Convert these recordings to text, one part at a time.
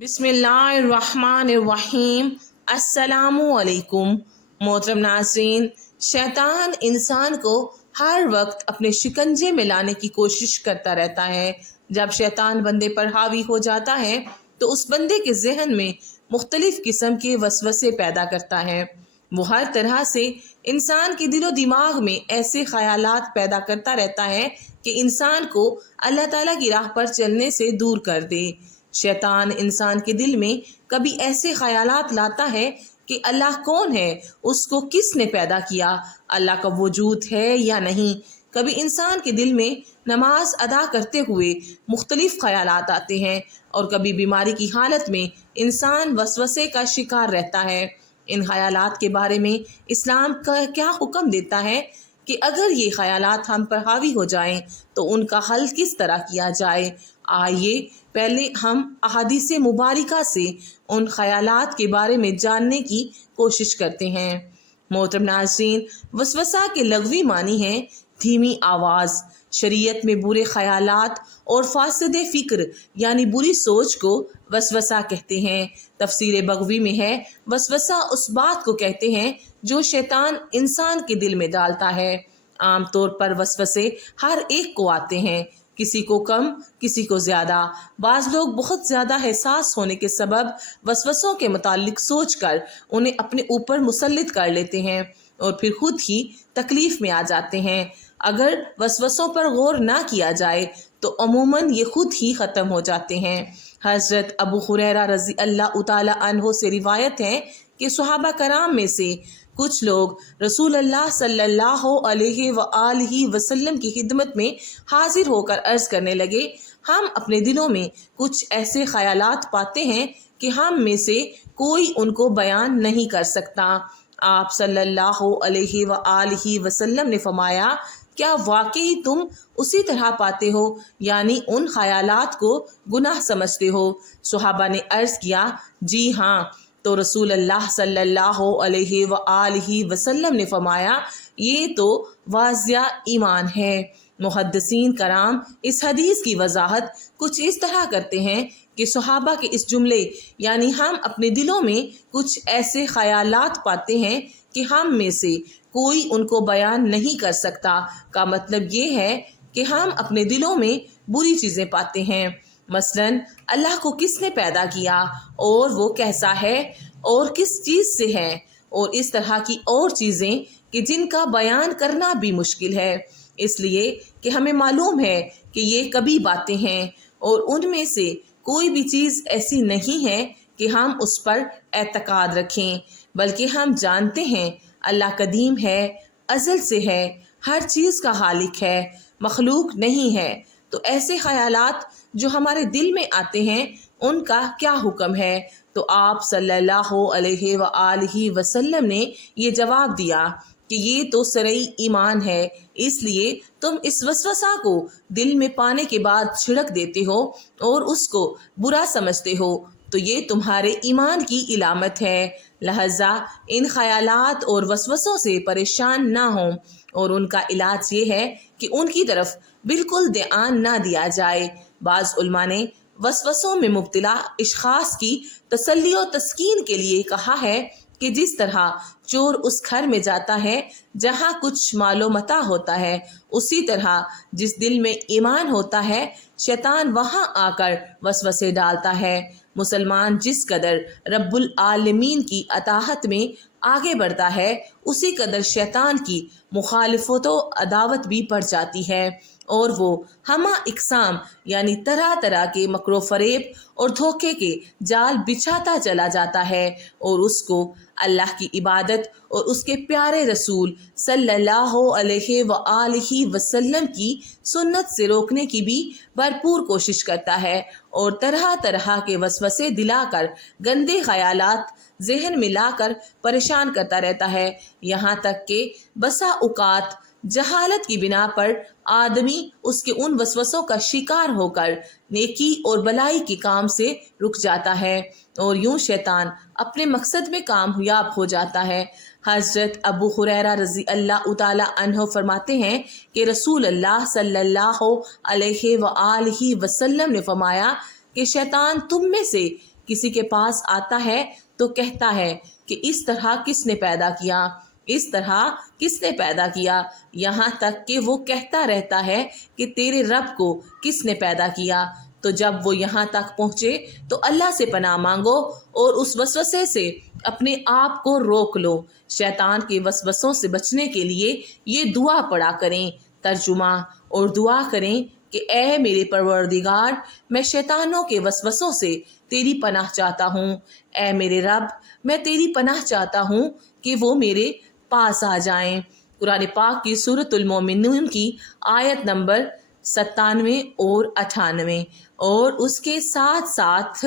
बिस्मिल्लाहिर्रहमानिर्रहीम। अस्सलामुअलैकुम। मोहतरम नाज़रीन, शैतान इंसान को हर वक्त अपने शिकंजे में लाने की कोशिश करता रहता है। जब शैतान बंदे पर हावी हो जाता है तो उस बंदे के जहन में मुख्तलिफ किस्म के वसवसे पैदा करता है। वो हर तरह से इंसान के दिलो दिमाग में ऐसे ख्यालात पैदा करता रहता है कि इंसान को अल्लाह ताला की राह पर चलने से दूर कर दे। शैतान इंसान के दिल में कभी ऐसे ख्यालात लाता है कि अल्लाह कौन है, उसको किसने पैदा किया, अल्लाह का वजूद है या नहीं। कभी इंसान के दिल में नमाज अदा करते हुए मुख्तलिफ ख्यालात आते हैं और कभी बीमारी की हालत में इंसान वसवसे का शिकार रहता है। इन ख्यालात के बारे में इस्लाम का क्या हुक्म देता है कि अगर ये ख्यालात हम पर हावी हो जाएं तो उनका हल किस तरह किया जाए। आइए पहले हम अहादीस मुबारका से उन ख्यालात के बारे में जानने की कोशिश करते हैं। मोहतरम नाज़रीन, वसवसा के लग़वी मानी है धीमी आवाज़। शरीयत में बुरे ख्यालात और फासदे फ़िक्र यानी बुरी सोच को वसवसा कहते हैं। तफसीर बग़वी में है, वसवसा उस बात को कहते हैं जो शैतान इंसान के दिल में डालता है। आम तौर पर वसवसे हर एक को आते हैं, किसी को कम, किसी को ज़्यादा। बाज़ लोग बहुत ज़्यादा एहसास होने के सबब वसवसों के मुतालिक सोचकर उन्हें अपने ऊपर मुसल्लित कर लेते हैं और फिर खुद ही तकलीफ़ में आ जाते हैं। अगर वसवसों पर गौर ना किया जाए तो अमूमन ये खुद ही ख़त्म हो जाते हैं। हज़रत अबू हुरैरा रज़ी अल्लाह ताला अन्हो से रिवायत है कि सहाबा कराम में से कुछ लोग रसूल अल्लाह सल्लल्लाहु अलैहि वसल्लम की खिदमत में हाजिर होकर अर्ज़ करने लगे, हम अपने दिलों में कुछ ऐसे ख्यालात पाते हैं कि हम में से कोई उनको बयान नहीं कर सकता। आप सल्लल्लाहु अलैहि वसल्लम ने फरमाया, क्या वाकई तुम उसी तरह पाते हो, यानी उन ख्यालात को गुनाह समझते हो? सहाबा ने अर्ज़ किया, जी हाँ। तो रसूल अल्लाह सल्लल्लाहु अलैहि वसल्लम ने फरमाया, ये तो वाज़िया ईमान है। मुहद्दिसीन कराम इस हदीस की वजाहत कुछ इस तरह करते हैं कि सहाबा के इस जुमले यानी हम अपने दिलों में कुछ ऐसे ख्यालात पाते हैं कि हम में से कोई उनको बयान नहीं कर सकता का मतलब ये है कि हम अपने दिलों में बुरी चीज़ें पाते हैं। मसलन अल्लाह को किसने पैदा किया और वो कैसा है और किस चीज़ से है, और इस तरह की और चीज़ें कि जिनका बयान करना भी मुश्किल है, इसलिए कि हमें मालूम है कि ये कभी बातें हैं और उनमें से कोई भी चीज़ ऐसी नहीं है कि हम उस पर एतकाद रखें, बल्कि हम जानते हैं अल्लाह कदीम है, अज़ल से है, हर चीज़ का खालिक है, मखलूक नहीं है। तो ऐसे ख्यालात जो हमारे दिल में आते हैं उनका क्या हुक्म है? तो आप सल्लल्लाहु अलैहि वसल्लम ने ये जवाब दिया कि ये तो सरई ईमान है, इसलिए तुम इस वसवसा को दिल में पाने के बाद छिड़क देते हो और उसको बुरा समझते हो, तो ये तुम्हारे ईमान की इलामत है। लिहाजा इन ख्यालात और वसवसों से परेशान ना हों और उनका इलाज ये है कि उनकी तरफ बिल्कुल ध्यान ना दिया जाए। बाज़ उलमा ने वसवसों में मुब्तला अशख़ास की तसल्ली और तस्कीन के लिए कहा है कि जिस तरह चोर उस घर में जाता है जहाँ कुछ मालो मता होता है, उसी तरह जिस दिल में ईमान होता है शैतान वहाँ आकर वसवसे डालता है। मुसलमान जिस कदर रब्बुल आलमीन की अताहत में आगे बढ़ता है, उसी कदर शैतान की मुखालिफत व अदावत भी बढ़ जाती है और वो हमा इकसाम यानी तरह तरह के मकरो फरेब और धोखे के जाल बिछाता चला जाता है और उसको अल्लाह की इबादत और उसके प्यारे रसूल सल्लल्लाहु अलैहि वसल्लम की सुन्नत से रोकने की भी भरपूर कोशिश करता है और तरह तरह के वसवसे दिलाकर गंदे ख्यालात जहन में लाकर परेशान करता रहता है। यहाँ तक कि बसा औकात जहालत की बिना पर आदमी उसके उन वसवसों का शिकार होकर नेकी और भलाई के काम से रुक जाता है और यूं शैतान अपने मकसद में कामयाब हो जाता है। हज़रत अबू हुरैरा रज़ी अल्लाह ताला अन्हो फरमाते हैं कि रसूल अल्लाह सल्लल्लाहु अलैहि वसल्लम ने फरमाया कि शैतान तुम में से کسی کے پاس آتا ہے تو کہتا ہے کہ اس طرح کس نے پیدا کیا، اس طرح کس نے پیدا کیا، یہاں تک کہ وہ کہتا رہتا ہے کہ تیرے رب کو کس نے پیدا کیا۔ تو جب وہ یہاں تک پہنچے تو اللہ سے پناہ مانگو اور اس وسوسے سے اپنے آپ کو روک لو۔ شیطان کے وسوسوں سے بچنے کے لیے یہ دعا پڑھا کریں۔ ترجمہ اور دعا کریں کہ اے میرے پروردگار، میں شیطانوں کے وسوسوں سے تیری پناہ چاہتا ہوں۔ اے میرے رب، میں تیری پناہ چاہتا ہوں کہ وہ میرے پاس آ جائیں۔ قرآن پاک کی سورۃ المومنون کی آیت نمبر 97 اور 98 اور اس کے ساتھ ساتھ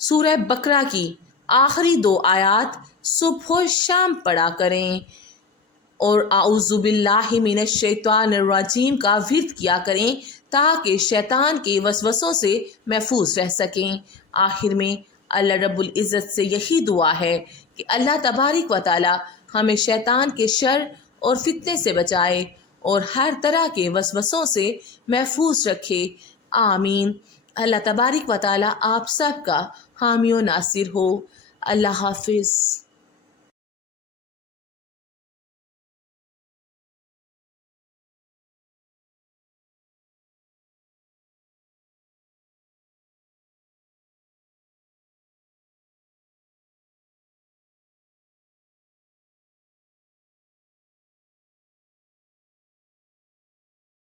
سورہ بقرہ کی آخری 2 آیات صبح و شام پڑھا کریں اور اعوذ باللہ من الشیطان الرجیم کا ورد کیا کریں تاکہ شیطان کے وسوسوں سے محفوظ رہ سکیں۔ آخر میں اللہ رب العزت سے یہی دعا ہے کہ اللہ تبارک و تعالی ہمیں شیطان کے شر اور فتنے سے بچائے اور ہر طرح کے وسوسوں سے محفوظ رکھے، آمین۔ اللہ تبارک و تعالی آپ سب کا حامی و ناصر ہو۔ اللہ حافظ۔